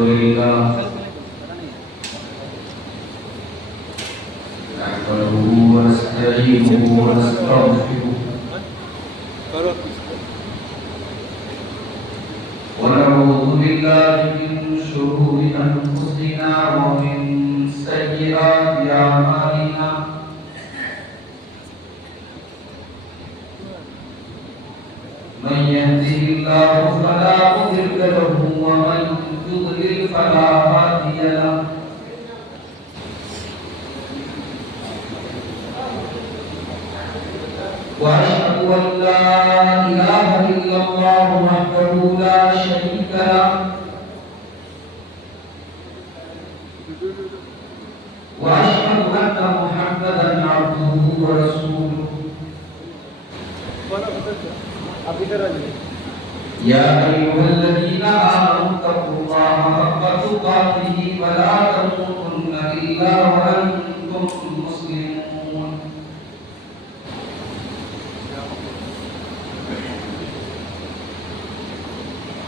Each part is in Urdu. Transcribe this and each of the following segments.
لله نحمده ونستعينه ونستغفره ونعوذ بالله من شرور أنفسنا ومن سيئات أعمالنا من يهده الله فلا مضل له ومن يضلل فلا هادي له وأشهد أن لا إله إلا الله وحده لا شريك له وأشهد أن محمدا عبده ورسوله يا أيها الذين آمنوا اتقوا الله حق تقاته ولا تموتن إلا وأنتم مسلمون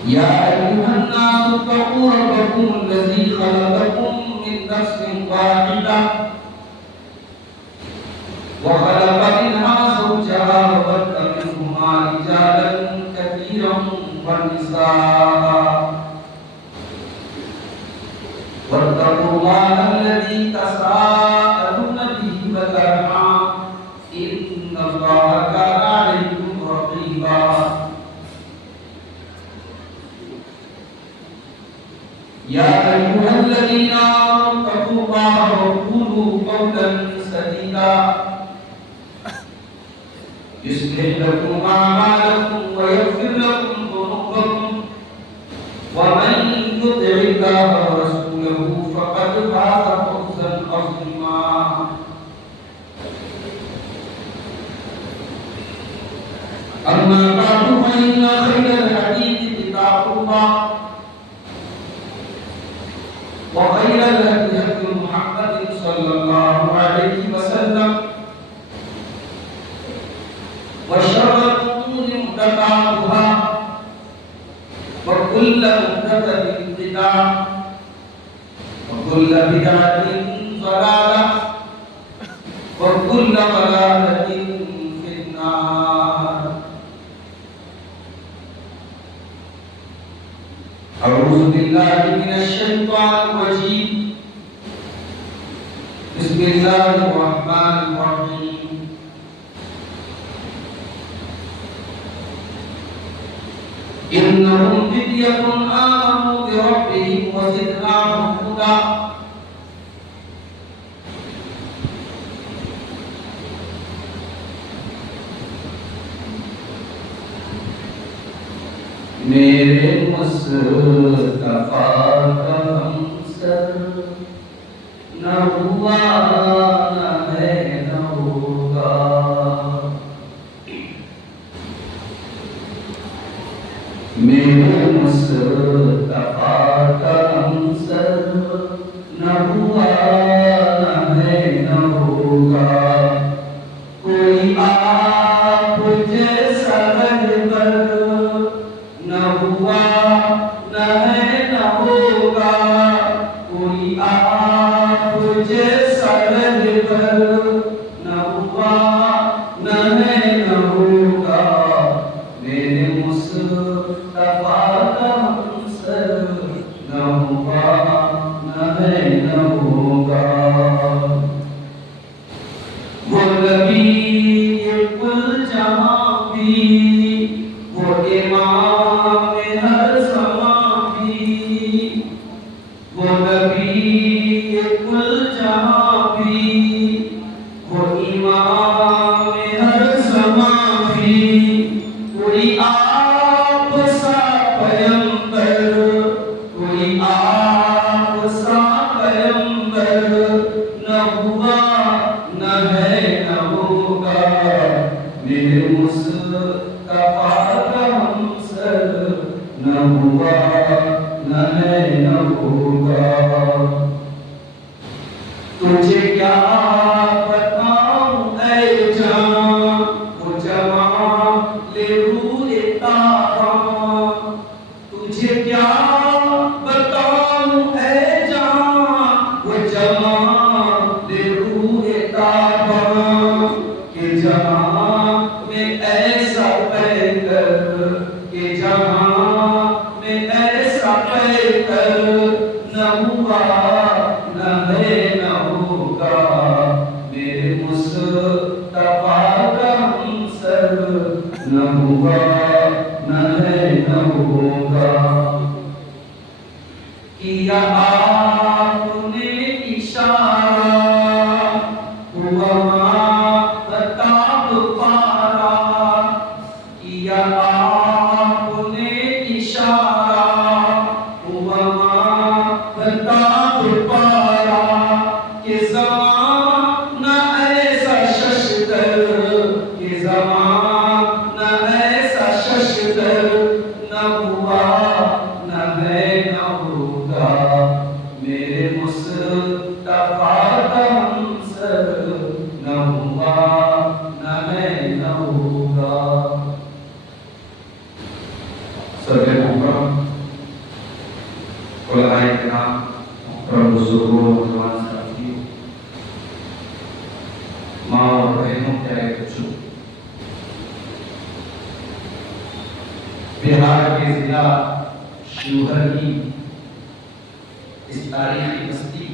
يا أيها الناس اتقوا ربكم الذي خلقكم من نفس واحدة وخلق منها زوجها وبث منهما رجالا كثيرا ونساء واتقوا الله الذي تساءلون به والأرحام إن الله كان عليكم رقيبا يا أيها الذين آمنوا اتقوا الله وقولوا قولا سديدا يصلح لكم أعمالكم ويغفر لكم ذنوبكم ومن يطع الله ورسوله فقد فاز فوزا عظيما أما بعد فإن خير الحديث كتاب الله وخير الهدي هدي محمد صلى الله عليه وسلم وشر الأمور محدثاتها وكل محدثة بدعة وكل بدعة ضلالة وكل ضلالة في النار أعوذ بالله من الشيطان الرجيم بسم الله الرحمن الرحيم إنهم فتية آمنوا بربهم وزدناهم هدى میرے مصطفیٰ کا ہمسر نہ ہوا نہ ہے نہ ہوگا میرے مصطفیٰ کا ہمسر نہ ہوا نہ ہے نہ ہوگا کوئی آپ جیسا رہبر نہ ہوا نہ ہے نہ ہوگا کوئی آپ جیسا رہبر نہ ہوا نہ ہے نہ ہوگا میرے مصطفیٰ کا ہمسر نہ ہوا نہ ہے نہ ہوگا وہ نبی کل جہاں بھی وہ امام ہر زمان بھی وہ نبی کل جہاں بھی وہ امام ہر زمان بھی کوئی آپ سا پیغمبر کوئی آپ سا پیغمبر نہ ہوا نہ ہے نہ ہوگا میرے مصطفیٰ کا ہمسر نہ ہوا نہ ہے نہ ہوگا تجھے کیا بتاؤں اے جان وہ جوان لے روح تاباں تجھے کیا بتاؤں نہ ہوا نہ ہے نہ ہوگا میرے مصطفیٰ کا ہمسر نہ ہوا نہ ہے نہ ہوگا کیا آپ نے اشارہ ہوا مہتاب پارا کیا آپ نے اشارہ ہوا مہتاب پارا کہ زمانہ ایسا ششدر کہ زمانہ ایسا ششدر نہ ہوا نہ ہے نہ ہوگا میرے مصطفیٰ کا ہمسر نہ ہوا نہ ہے نہ ہوگا سب محترم علماء کرام محترم بزرگوں نوجوان ساتھیوں ماں اور بہنوں پیارے بچوں بہار کے ضلع شیوہر کی اس تاریخی بستی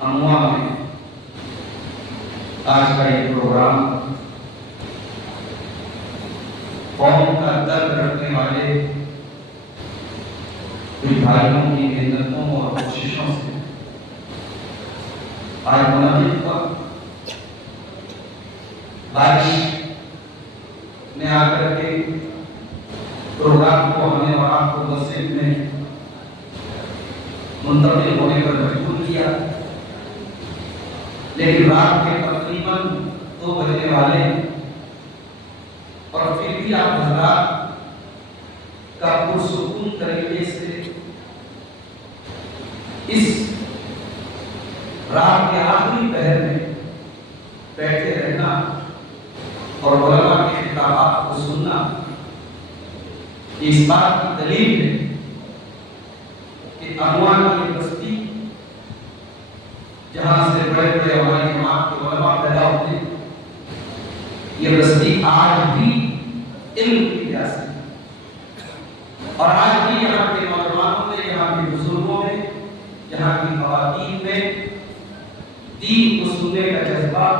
اموا میں آج کا یہ پروگرام قوم کا درد رکھنے والے کچھ بھائیوں کی محنتوں اور کوششوں سے آج منعقد ہوا بارش نے آ کر کے پروگرام کو ہمیں اور آپ کو مسجد میں منتقل ہونے پر مجبور کیا لیکن رات کے تقریباً 2 بجنے والے اور پھر بھی آپ حضرات کا پرسکون طریقے سے اس رات کے آخری پہر میں بیٹھے رہنا اور علماء کے خطابات کو سننا اس بات کی دلیل ہے کہ اموا کی بستی جہاں سے بڑے بڑے ہماری جماعت کے علماء پیدا ہوتے ہیں یہ بستی آج بھی علم کی ریاست ہے اور آج بھی یہاں کے نوجوانوں میں یہاں کے بزرگوں میں یہاں کی خواتین میں دین کو سننے کا جذبہ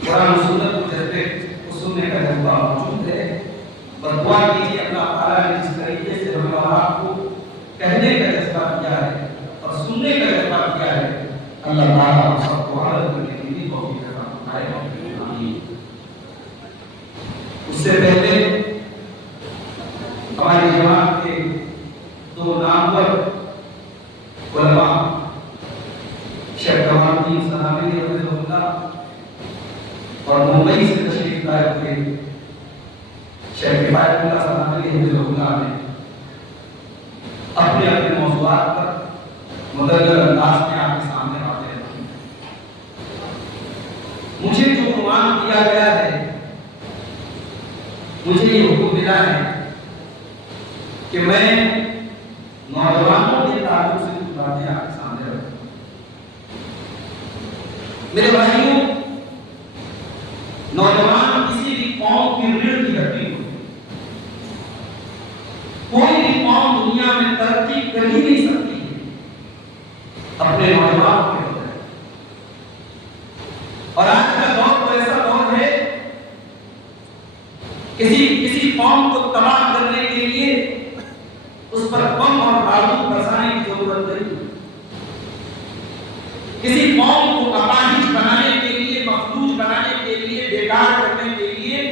قرآن و سنت کو جذبے کو سننے کا جذبہ موجود ہے اور دعا کیجیے اللہ تعالیٰ نے جس طریقے سے ہمیں اور آپ کو کہنے کا جذبہ کیا ہے اور سننے کا جذبہ کیا ہے اللہ تعالیٰ ہم سب کو عادت کرنے کی بھی توفیق عطا فرمائے آمین اس سے پہلے ہماری جماعت کے 2 نامور علماء شیخ کمال الدین صنابی رحمہ اللہ اور ممبئی سے تشریف لائے ہوئے شیخ کفایت اللہ صنابی رحمہ اللہ نے اپنے اپنے موضوعات پر مدلل انداز میں آپ کے سامنے باتیں رکھی مجھے جو عنوان دیا گیا ہے مجھے یہ حکم ملا ہے کہ میں نوجوانوں کے تعلق سے کچھ باتیں آپ کے سامنے رکھوں میرے بھائیوں نوجوان کسی بھی قوم کی ریڑھ کی ہڈی ہوتی ہے کوئی بھی قوم دنیا میں ترقی کر ہی نہیں سکتی اپنے نوجوان کے بغیر اور آج کا دور تو ایسا دور ہے کسی قوم کو تباہ کرنے کے لیے اس پر بم اور بارود برسانے کی ضرورت نہیں کسی قوم کو اپاہج بنانے کے لیے مفلوج بنانے کے لیے بیکار کرنے کے لیے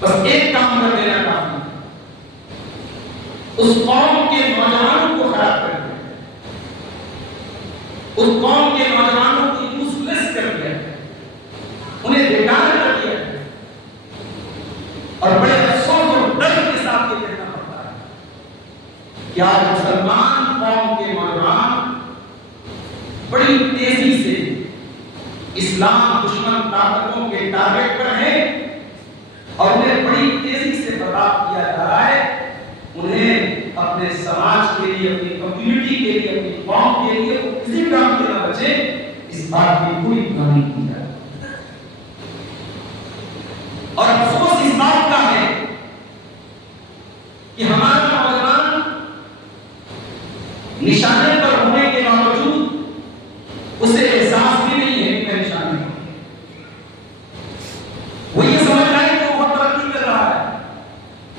بس ایک کام کر دینا کافی ہے اس قوم کے نوجوانوں کو خراب کر دیا اس قوم کے نوجوانوں کو یوز لیس کر دیا انہیں بیکار کر دیا اور بڑے افسوس اور ڈر کے ساتھ یہ کہنا پڑتا ہے کہ آج مسلمان قوم کے نوجوان بڑی تیزی سے اسلام دشمن طاقتوں کے ٹارگٹ پر ہیں اور انہیں بڑی تیزی سے برباد کیا جا رہا ہے انہیں اپنے سماج کے لیے اپنی کمیونٹی کے لیے اپنی قوم کے لیے کسی کام کے نہ بچے اس بات کی کوئی پلاننگ کی جائے اور افسوس اس بات کا ہے کہ ہمارا نوجوان نشانے پر ہونے کے باوجود اسے احساس بھی نہیں ہے کہ نشانے پر وہ یہ سمجھ رہا ہے کہ وہ بہت ترقی کر رہا ہے،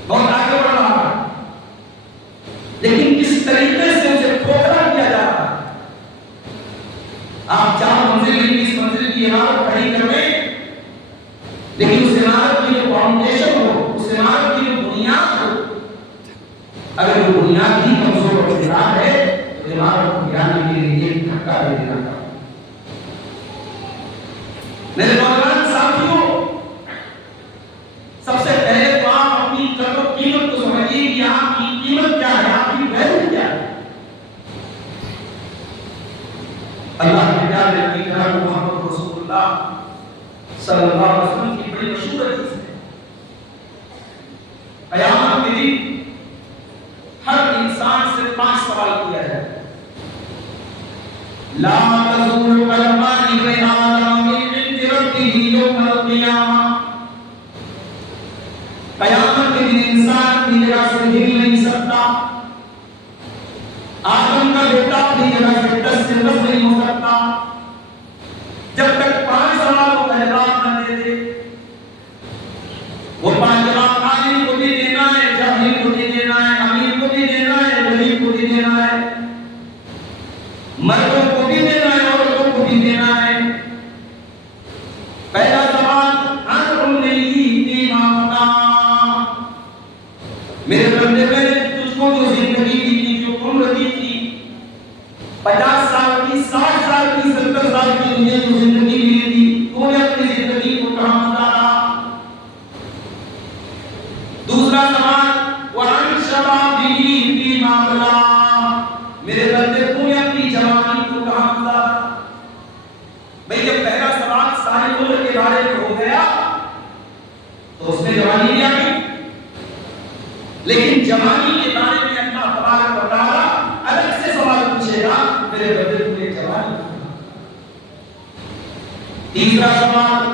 بہت آگے بڑھ رہا ہے، لیکن کس طریقے سے اسے ٹھوکرا کیا جا رہا ہے۔ آپ 4 منزل 20 منزل کی عمارت کھڑی کر دیں، لیکن اس عمارت کی جو فاؤنڈیشن ہو، اس عمارت کی جو بنیاد ہو، اگر وہ بنیاد ہی کمزور اور خراب ہے تو عمارت کو گرانے کے لیے ایک دھکا دے دینا پڑتا ہے۔ میرے نوجوان ساتھیوں، سب سے پہلے تو آپ اپنی قدر و قیمت کو سمجھیے کہ آپ کی قیمت کیا ہے، آپ کی ویلیو کیا ہے۔ اللہ کے پیارے نبی جناب محمد رسول اللہ صلی اللہ علیہ وسلم کی بڑی مشہور حدیث ہے، قیامت کے دن ہر انسان سے 5 سوال کیا جائے گا۔ لا تزول قدمان ابن آدم من عند ربه یوم القیامہ، قیامت کے دن انسان کی جگہ سے ہل نہیں سکتا، آدم کا بیٹا اپنی جگہ سے 10 سے 10 نہیں ہو سکتا، جب تک 5 سوال کو جواب نہ دے دے۔ وہ 5 جواب عالم کو بھی دینا ہے، جاہل کو بھی دینا ہے، امیر کو بھی دینا ہے، غریب کو بھی دینا ہے، مردوں کو بھی دینا ہے، عورتوں کو بھی دینا ہے۔ پہلا سوال عن عمری مانا، میرے بندے میں نے تجھ کو جو زندگی دی تھی، جو عمر دی تھی، 50 سال کی، 60 سال کی، 70 سال کی تجھے جو زندگی ملی تھی، تو نے اپنی زندگی کو کہاں گزارا؟ دوسرا سوال وعن شبابی فیما بلا، میرے بندے تو نے اپنی جوانی کو کہاں گزارا؟ بھئی جب پہلا سوال ساری عمر کے بارے میں ہو گیا تو اس میں جوانی بھی آ گئی، لیکن جوانی کے بارے میں اللہ تبارک و تعالیٰ الگ سے سوال پوچھے گا، میرے بندے تو نے جوانی کہاں؟ تیسرا سوال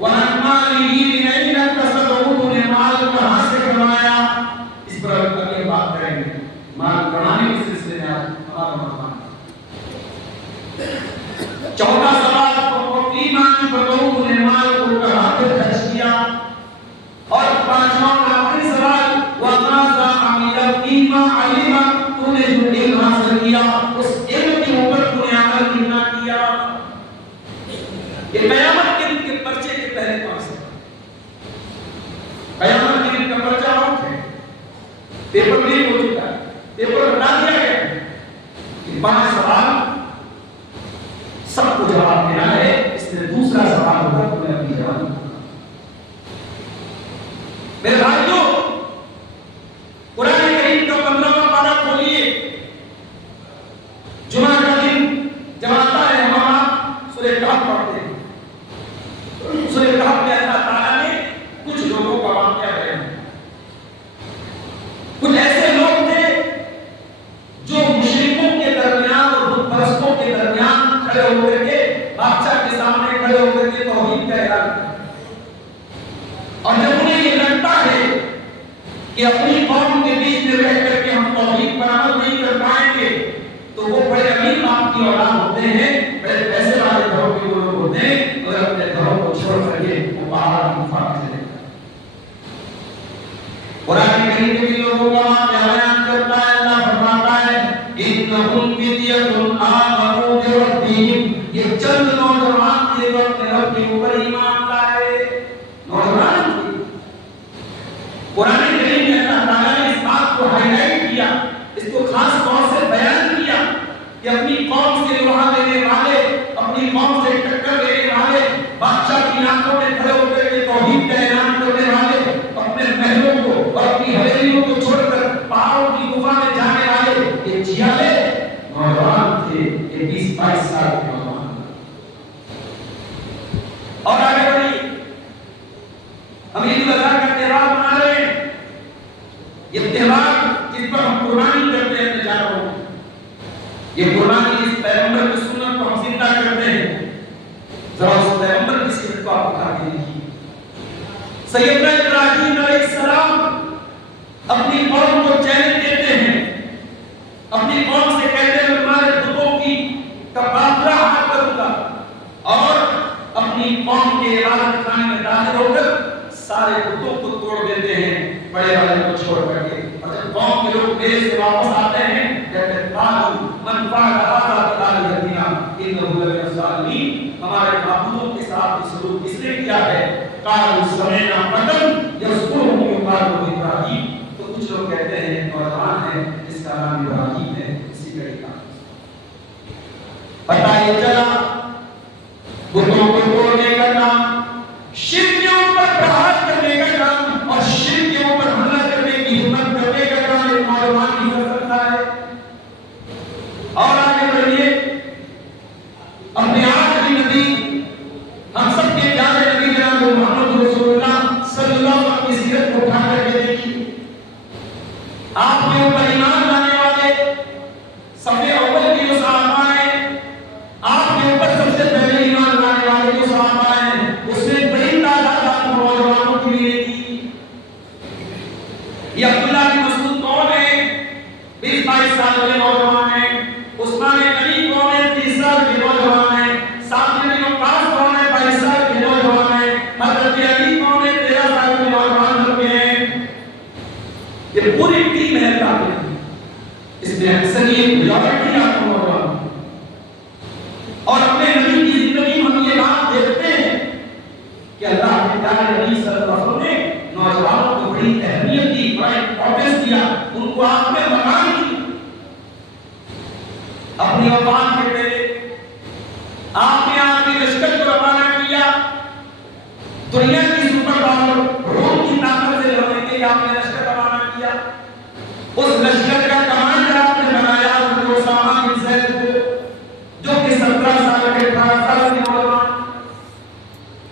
وعن مالی من این اکتسبہ، تو نے مال کہاں سے کمایا؟ اس پر اگلی بات کریں گے، مال کمانے کے سلسلے میں ہمارا مہمان۔ چوتھا سوال فیمان بتاؤ، تو نے مال کو کہاں پہ خرچ کیا؟ اور 5واں آخری سوال وماذا عمل فیما علم، تو نے جو علم حاصل کیا اس علم کے اوپر تو نے عمل کتنا کیا؟ یہ قیامت کے دن کے پرچے کے پہلے 5 سوال۔ قیامت کے دن کا پرچہ آؤٹ ہے، پیپر لیک ہو چکا ہے، پیپر ہٹا دیا گیا ہے، یہ 5 سوال سب کو جواب دینا ہے۔ اس میں دوسرا سوال ہوگا تمہیں اپنی جوانی۔ میرے بھائیوں، قرآن کریم کا 15واں پارہ کھولیے، جمعہ کا دن جب آتا ہے ہمارا سورہ کہف پڑھتے ہیں۔ سورہ کہف میں اللہ تعالیٰ نے کچھ لوگوں کا واقعہ بیان ہے۔ کچھ ایسے لوگ تھے جو مشرکوں کے درمیان اور بت پرستوں کے درمیان کھڑے ہو کر کے بادشاہ کے سامنے کھڑے ہو کر کے توحید کا اعلان کرتے، اور جب انہیں یہ لگتا ہے کہ اپنی قوم کے بیچ میں رہ کر کے ہم توحید پر عمل نہیں کر پائیں گے، تو وہ بڑے امیر باپ کی اولاد ہوتے ہیں، بڑے پیسے والے گھروں کے لوگ ہوتے ہیں، اور اپنے گھروں کو چھوڑ کر کے وہ باہر گفا میں چلے جاتے ہیں۔ قرآن کریم کے لوگوں کا واقعہ بیان کرتا ہے، اللہ فرماتا ہے انہم فِتْیَةٌ آمنوا بربہم، یہ چند نوجوان تھے جو اپنے رب کے اوپر ایمان لائے۔ نوجوان تھے۔ قرآن کریم میں اللہ تعالیٰ نے اس بات کو ہائی لائٹ کیا، اس کو خاص طور سے بیان کیا کہ اپنی قوم سے لوہا لینے والے، اپنی قوم سے ٹکر لینے والے، بادشاہ کی آنکھوں میں کھڑے ہو کر کے توحید کا اعلان کرنے والے، اپنے محلوں کو اور اپنی حویلیوں کو چھوڑ کر پہاڑوں کی گفا میں جانے والے، یہ جھیالے نوجوان تھے، یہ 20-22 سال کے نوجوان۔ اور آگے بڑھیے، ہم عید الاضحیٰ کا تہوار منا رہے ہیں۔ یہ تہوار جس پر ہم قربانی کرتے ہیں اپنے جانوروں کی، یہ قربانی جس پیغمبر کی سنت کو ہم زندہ کرتے ہیں، ذرا اس پیغمبر کی سیرت کو آپ اٹھا کے دیکھیے۔ سیدنا ابراہیم علیہ السلام اپنی قوم کو چیلنج دیتے ہیں، اپنی قوم سے قالوا سمعنا فتى يذكرهم يقال له ابراہیم. تو کچھ لوگ کہتے ہیں نوجوان ہے جس کا نام ابراہیم ہے. اسی کا ایک پتہ یہ چلا بتوں کو توڑنے کا کام، شرک کے اوپر پرہار کرنے کا کام اور شرک کے اوپر حملہ کرنے کی ہمت کرنے کا کام ایک نوجوان ہی کر سکتا ہے. اور آگے بڑھیے اپنے آخری نبی ہم سب کے پیارے نبی جناب محمد رسول اللہ صلی اللہ علیہ وسلم کی سیرت کو اٹھا کر کے دیکھیے. آپ کے اوپر ایمان لانے والے صف اول کے جو صحابہ ہیں، آپ کے اوپر سب سے پہلے ایمان لانے والے جو صحابہ ہیں، اس میں بڑی تعداد آپ نوجوانوں کی بھی تھی. یہ عبداللہ بن مسعود کون ہے؟ 20-22 سال کے نوجوان ہیں. عثمان غنی کون ہے؟ 30 سال کے نوجوان ہیں. سعد بن وقاص کون ہے؟ 22 سال کے نوجوان ہیں. حضرت علی کون ہے؟ 13 سال کے نوجوان لڑکے ہیں. یہ پوری ٹیم ہے کافر. اس میں اکثریت میجورٹی آپ کو نوجوان. اور اپنے نبی کی زندگی میں ہم یہ بات دیکھتے ہیں کہ اللہ کے پیارے نبی صلی اللہ علیہ وسلم نے نوجوانوں کو بڑی اہمیت دی، بڑا امپورٹنس دیا، ان کو آپ میں مقام دی. اپنی وفات کے پہلے آپ نے اپنی لشکر کو روانہ کیا دنیا کی سپر پاور روم کی طاقت سے لڑنے کے لیے. آپ نے